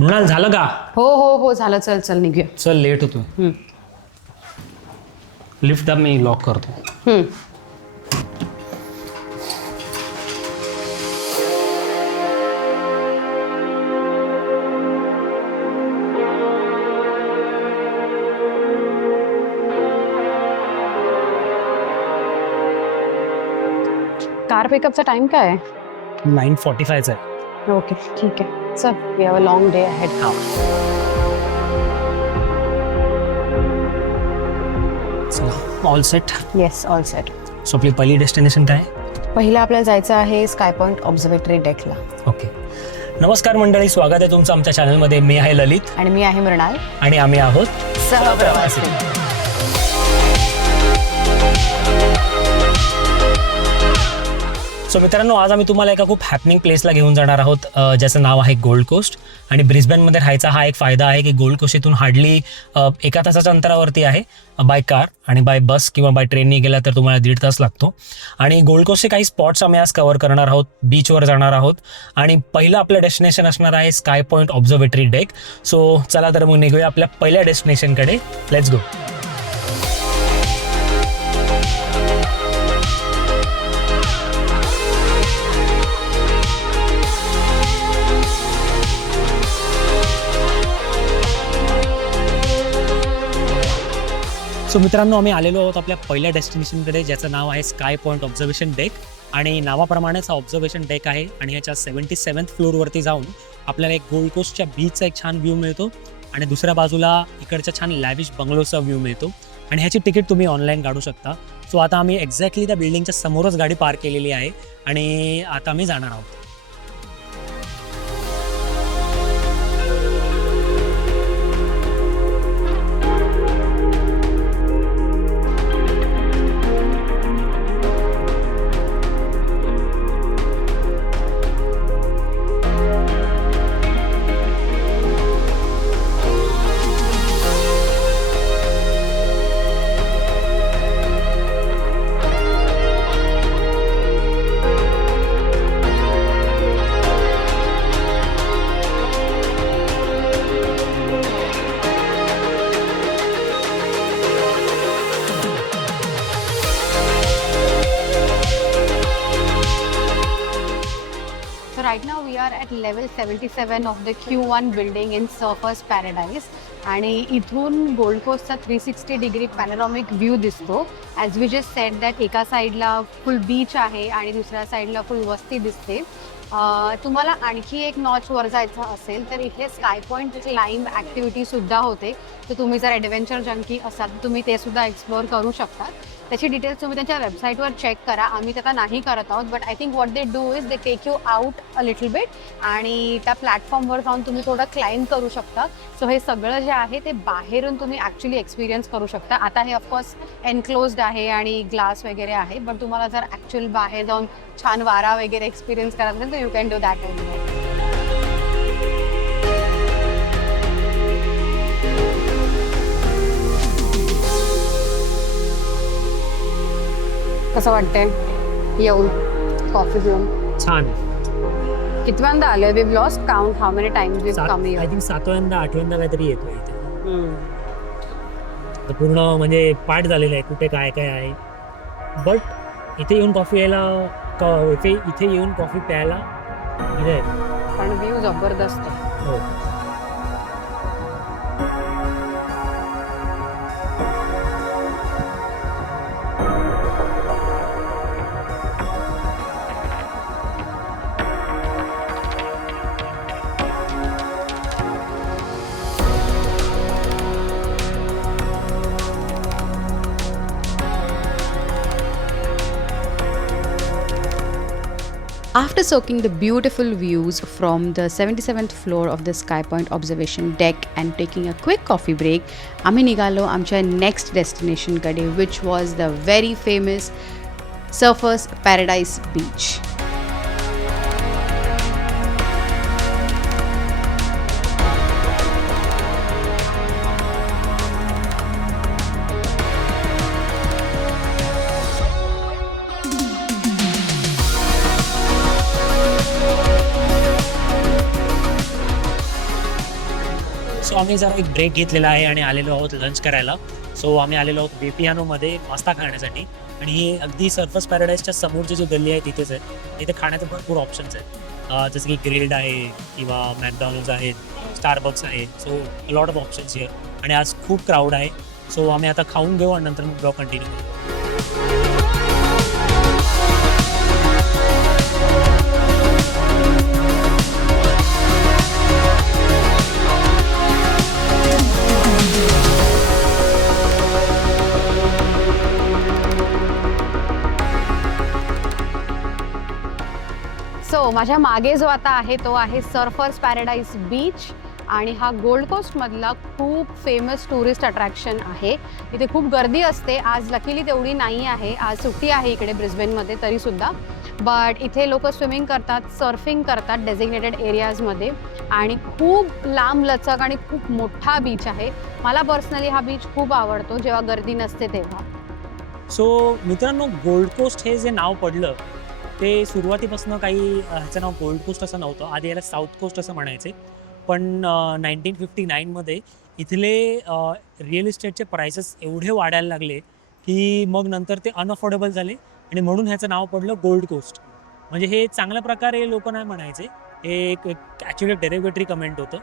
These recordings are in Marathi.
मृणाल झालं का? हो हो हो झालं. चल चल निघूया. चल लेट होतो. लिफ्ट दाब, मी लॉक करतो. कार पिकअपचा टाइम काय आहे? 9:45 आहे. ओके ठीक आहे. चल we have a long day ahead. चला all set. Yes all set. So आपली पहिली डेस्टिनेशन काय? पहिलं आपल्याला जायचं आहे स्काय पॉइंट ऑब्झर्वेटरी डेकला. ओके. नमस्कार मंडळी, स्वागत आहे तुमचं आमच्या चॅनलमध्ये. मी आहे ललित आणि मी आहे मृणाल. आणि आम्ही आहोत सहप्रवासी. सो मित्रांनो, आज आम्ही तुम्हाला एका खूप हॅपनिंग प्लेसला घेऊन जाणार आहोत, ज्याचं नाव आहे गोल्ड कोस्ट. आणि ब्रिस्बेनमध्ये राहायचा हा एक फायदा आहे की गोल्ड कोस्ट इथून हार्डली 1 तासाच्या अंतरावरती आहे बाय कार, आणि बाय बस किंवा बाय ट्रेनने गेला तर तुम्हाला 1.5 तास लागतो. आणि गोल्ड कोस्टचे काही स्पॉट्स आम्ही आज कव्हर करणार आहोत, बीचवर जाणार आहोत. आणि पहिलं आपलं डेस्टिनेशन असणार आहे Sky Point observatory deck. So चला तर मग निघूया आपल्या पहिल्या डेस्टिनेशनकडे. Let's go. सो मित्रांनो, आम्ही आलेलो आहोत आपल्या पहिल्या डेस्टिनेशनकडे, ज्याचं नाव आहे स्काय पॉइंट ऑब्झर्वेशन डेक. आणि नावाप्रमाणेच हा ऑब्झर्वेशन डेक आहे. आणि याच्या 77th फ्लोअरवरती जाऊन आपल्याला एक गोल्ड कोस्टच्या बीचचा एक छान व्ह्यू मिळतो, आणि दुसऱ्या बाजूला इकडच्या छान लॅविश बंगलोचा व्ह्यू मिळतो. आणि ह्याची तिकीट तुम्ही ऑनलाईन काढू शकता. सो आता आम्ही एक्झॅक्टली त्या बिल्डिंगच्या समोरच गाडी पार्क केलेली आहे, आणि आता आम्ही जाणार आहोत. Right now we are at level 77 of the Q1 building in Surfers Paradise. आणि इथून गोल्ड कोस्टचा 360 डिग्री पॅनोरामिक व्ह्यू दिसतो. As we just said that एका साईडला फुल बीच आहे आणि दुसऱ्या साईडला फुल वस्ती दिसते. तुम्हाला आणखी एक नॉच वर जायचं असेल तर इथे स्काय पॉइंट क्लाइंब ॲक्टिव्हिटीसुद्धा होते. तर तुम्ही जर ॲडव्हेंचर जंकी असाल तर तुम्ही ते सुद्धा एक्सप्लोअर करू शकता. त्याची डिटेल्स तुम्ही त्यांच्या वेबसाईटवर चेक करा. आम्ही त्याचा नाही करत आहोत, but I think what they do is they take you out a little bit, आणि त्या प्लॅटफॉर्मवर जाऊन तुम्ही थोडं क्लाइंब करू शकता. सो हे सगळं जे आहे ते बाहेरून तुम्ही ॲक्च्युली एक्सपिरियन्स करू शकता. आता हे ऑफकोर्स एनक्लोज्ड आहे आणि ग्लास वगैरे आहे, पण तुम्हाला जर ॲक्च्युअल बाहेर जाऊन छान वारा वगैरे एक्सपिरियन्स करायचं असेल तर you can do that also. कसं वाटतंय येऊन कॉफी घेऊन? छान. कितव्यांदा आले? We have lost count how many times we have come here. I think 7व्यांदा 8व्यांदा काहीतरी येतो इथे. तर पूर्ण म्हणजे पाठ झालेलं आहे कुठे काय काय आहे. बट इथे येऊन कॉफी यायला, इथे येऊन कॉफी प्यायला इथे पण व्ह्यू जबरदस्त आहे. हो. After soaking the beautiful views from the 77th floor of the Sky Point observation deck and taking a quick coffee break, आम्ही निघालो आमच्या नेक्स्ट डेस्टिनेशनकडे, which was the very famous Surfers Paradise Beach. So आम्ही जरा एक ब्रेक घेतलेला आहे आणि आलेलो आहोत लंच करायला. सो आम्ही आलेलो आहोत बेपियानोमध्ये पास्ता खाण्यासाठी आणि हे अगदी सर्फस पॅराडाईजच्या समोरची जी गल्ली आहे तिथेच आहे. तिथे खाण्याचे भरपूर ऑप्शन्स आहेत, जसं की ग्रिल्ड आहे किंवा मॅकडॉनल्ड्स आहेत, स्टारबक्स आहे. सो लॉट ऑफ ऑप्शन्स आहे आणि आज खूप क्राऊड आहे. सो आम्ही आता खाऊन घेऊ आणि नंतर मग ब्लॉग कंटिन्यू करू. सो माझ्या मागे जो आता आहे तो आहे सर्फर्स पॅराडाईज बीच आणि हा गोल्ड कोस्टमधला खूप फेमस टुरिस्ट अट्रॅक्शन आहे. इथे खूप गर्दी असते. आज लकीली तेवढी नाही आहे, आज सुट्टी आहे इकडे ब्रिस्बेनमध्ये तरीसुद्धा. बट इथे लोक स्विमिंग करतात, सर्फिंग करतात डेझिग्नेटेड एरियाजमध्ये आणि खूप लांब लचक आणि खूप मोठा बीच आहे. मला पर्सनली हा बीच खूप आवडतो जेव्हा गर्दी नसते तेव्हा. सो मित्रांनो, गोल्ड कोस्ट हे जे नाव पडलं ते सुरुवातीपासून काही ह्याचं नाव गोल्ड कोस्ट असं नव्हतं. आधी याला साऊथ कोस्ट असं म्हणायचे. पण 1959मध्ये इथले रिअल इस्टेटचे प्राइसेस एवढे वाढायला लागले की मग नंतर ते अनअफोर्डेबल झाले आणि म्हणून ह्याचं नाव पडलं गोल्ड कोस्ट. म्हणजे हे चांगल्या प्रकारे लोक नाही म्हणायचे, हे एक ॲक्च्युली डेरिव्हेटरी कमेंट होतं.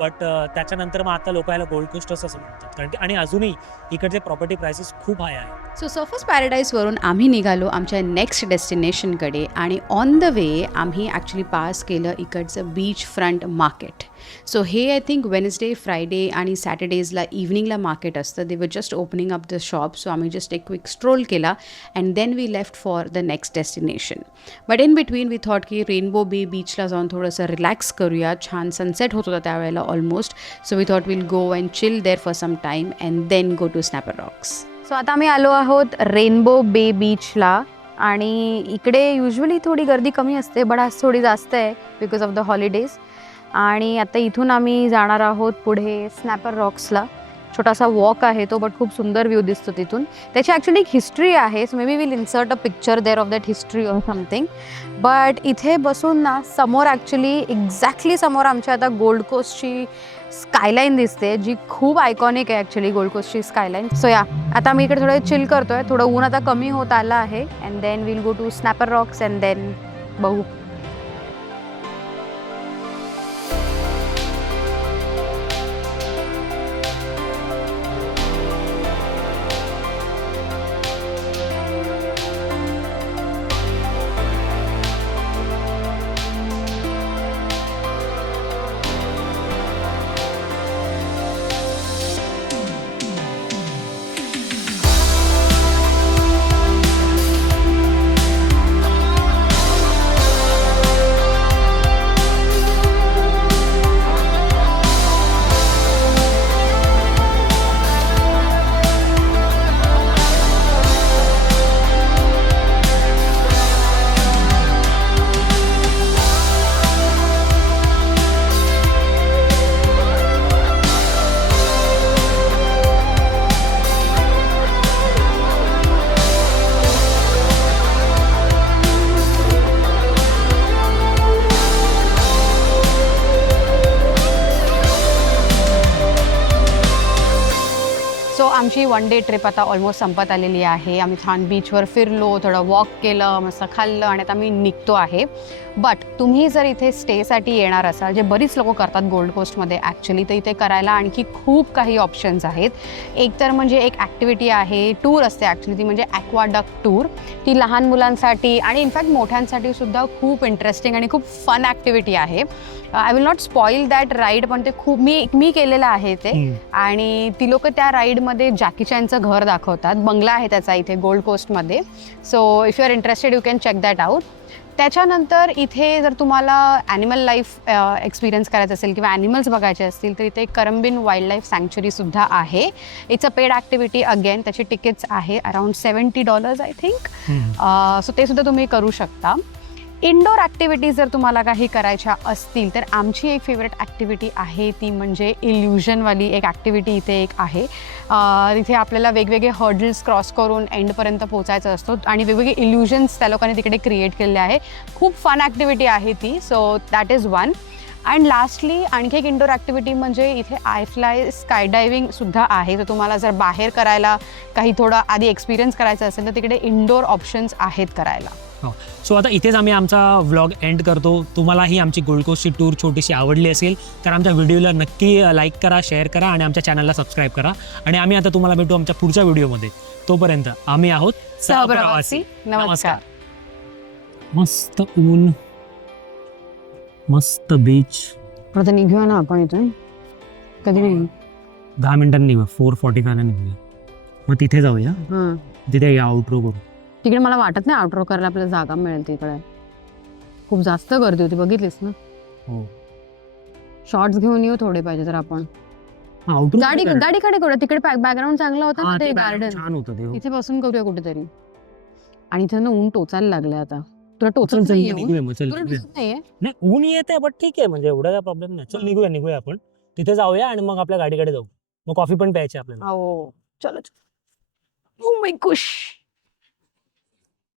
बट त्याच्यानंतर मग आता लोक याला गोल्ड कोस्ट असं म्हणतात, कारण की आणि अजूनही इकडचे प्रॉपर्टी प्राइसेस खूप हाय आहेत. सो सर्फस पॅराडाईजवरून आम्ही निघालो आमच्या नेक्स्ट डेस्टिनेशनकडे आणि ऑन द वे आम्ही ॲक्च्युली पास केलं इकडचं बीच फ्रंट मार्केट. सो हे आय थिंक वेनसडे, फ्रायडे आणि सॅटर्डेजला इव्हनिंगला मार्केट असतं. They were just opening up the shop. So आम्ही जस्ट एक क्विक स्ट्रोल केला and then we left for the next destination. But in between we thought की रेनबो बे बीचला जाऊन थोडंसं रिलॅक्स करूया. छान सनसेट होत होता त्यावेळेला almost. So we thought will go and chill there for some time and then go to Snapper Rocks. So आता आम्ही आलो आहोत रेनबो बे बीचला आणि इकडे युजली थोडी गर्दी कमी असते, बट आज थोडी जास्त आहे बिकॉज ऑफ द हॉलिडेज. आणि आता इथून आम्ही जाणार आहोत पुढे स्नॅपर रॉक्सला. छोटासा वॉक आहे तो, बट खूप सुंदर व्ह्यू दिसतो तिथून. त्याची ॲक्च्युली एक हिस्ट्री आहे, so may be will insert a picture there of that history or something. But इथे बसून ना समोर ॲक्च्युली एक्झॅक्टली समोर आमच्या आता गोल्ड कोस्टची स्कायलाईन दिसते, जी खूप आयकॉनिक आहे ॲक्च्युली गोल्ड कोस्टची स्कायलाईन. सो या आता मी इकडे थोडं चिल करतोय. थोडं ऊन आता कमी होत आलं आहे and then will go to Snapper Rocks and then बघू. आमची वन डे ट्रिप आता ऑलमोस्ट संपत आलेली आहे. आम्ही छान बीचवर फिरलो, थोडं वॉक केलं, मस्त खाल्लं आणि आता आम्ही निघतो आहे. बट तुम्ही जर इथे स्टेसाठी येणार असाल, जे बरीच लोक करतात गोल्ड कोस्टमध्ये ॲक्च्युली, तर इथे करायला आणखी खूप काही ऑप्शन्स आहेत. एक तर म्हणजे एक ॲक्टिव्हिटी आहे, टूर असते ॲक्च्युली, ती म्हणजे ॲक्वाडक्ट टूर. ती लहान मुलांसाठी आणि इनफॅक्ट मोठ्यांसाठी सुद्धा खूप इंटरेस्टिंग आणि खूप फन ॲक्टिव्हिटी आहे. I will not spoil that ride, पण ते खूप मी केलेलं आहे ते. आणि ती लोक त्या राईडमध्ये जॅकी चॅनचं घर दाखवतात. बंगला आहे त्याचा इथे गोल्ड कोस्टमध्ये. So if you are interested you can check that out. त्याच्यानंतर इथे जर तुम्हाला ॲनिमल लाईफ एक्सपिरियन्स करायचं असेल किंवा ॲनिमल्स बघायचे असतील तर इथे करंबिन वाईल्ड लाईफ सँक्च्युरीसुद्धा आहे. It's a paid activity again. त्याचे तिकीट्स आहे अराउंड $70 आय थिंक. सो ते सुद्धा तुम्ही करू शकता. इंडोर ॲक्टिव्हिटीज जर तुम्हाला काही करायच्या असतील तर आमची एक फेवरेट ॲक्टिव्हिटी आहे, ती म्हणजे इल्युजनवाली एक ॲक्टिव्हिटी इथे एक आहे. तिथे आपल्याला वेगवेगळे हर्डल्स क्रॉस करून एंडपर्यंत पोचायचं असतो आणि वेगवेगळे इल्युजन्स त्या लोकांनी तिकडे क्रिएट केलेले आहे. खूप फन ॲक्टिव्हिटी आहे ती. So that is one. And lastly आणखी एक इंडोर ॲक्टिव्हिटी म्हणजे इथे आय फ्लाय स्काय डायव्हिंग सुद्धा आहे. तर तुम्हाला जर बाहेर करायला काही थोडा आधी एक्सपिरियन्स करायचा असेल तर तिकडे इंडोर ऑप्शन्स आहेत करायला. हो, सो आता इथेच आम्ही आमचा व्लॉग एंड करतो. तुम्हालाही आमची गोल्ड कोस्टची टूर छोटीशी आवडली असेल तर आमच्या व्हिडिओला नक्की लाईक करा, शेअर करा आणि आमच्या चॅनलला सबस्क्राईब करा. आणि आम्ही आता तुम्हाला भेटू आमच्या पुढच्या व्हिडिओमध्ये. तोपर्यंत आम्ही आहोत सहप्रवासी. नमस्कार. मस्त ऊन, मस्त बीच. आता निघूया ना आपण इथून. कधी नाही 10 मिनिटांनी निघूया, 4:45 निघूया. मग तिथे जाऊया, तिथे आउटरो करू. तिकडे मला वाटत नाही आउटरो करायला आपल्याला जागा मिळेल. तिकडे खूप जास्त गर्दी होती, बघितलीस ना. हो, शॉर्ट्स घेऊन येऊ थोडे पाहिजे तर आपण. आउटरो गाडीकडे करूया, तिकडे बॅकग्राऊंड चांगला होता ना, ते गार्डन छान होतं ते. इथे बसून करूया कुठेतरी. आणि इथे ना ऊन टोचायला लागले आता. तुला चल टोचत चल नाहीये? निघूया मग, चल तुला निघूया. टोचत नाहीये? नाही, ऊन येते बट ठीक आहे, म्हणजे एवढा काय प्रॉब्लेम नाही. चल निघूया आपण तिथे जाऊया आणि मग आपल्या गाडीकडे जाऊ. मग कॉफी पण प्यायची आपल्याला. हो चलो. Oh my Gauss.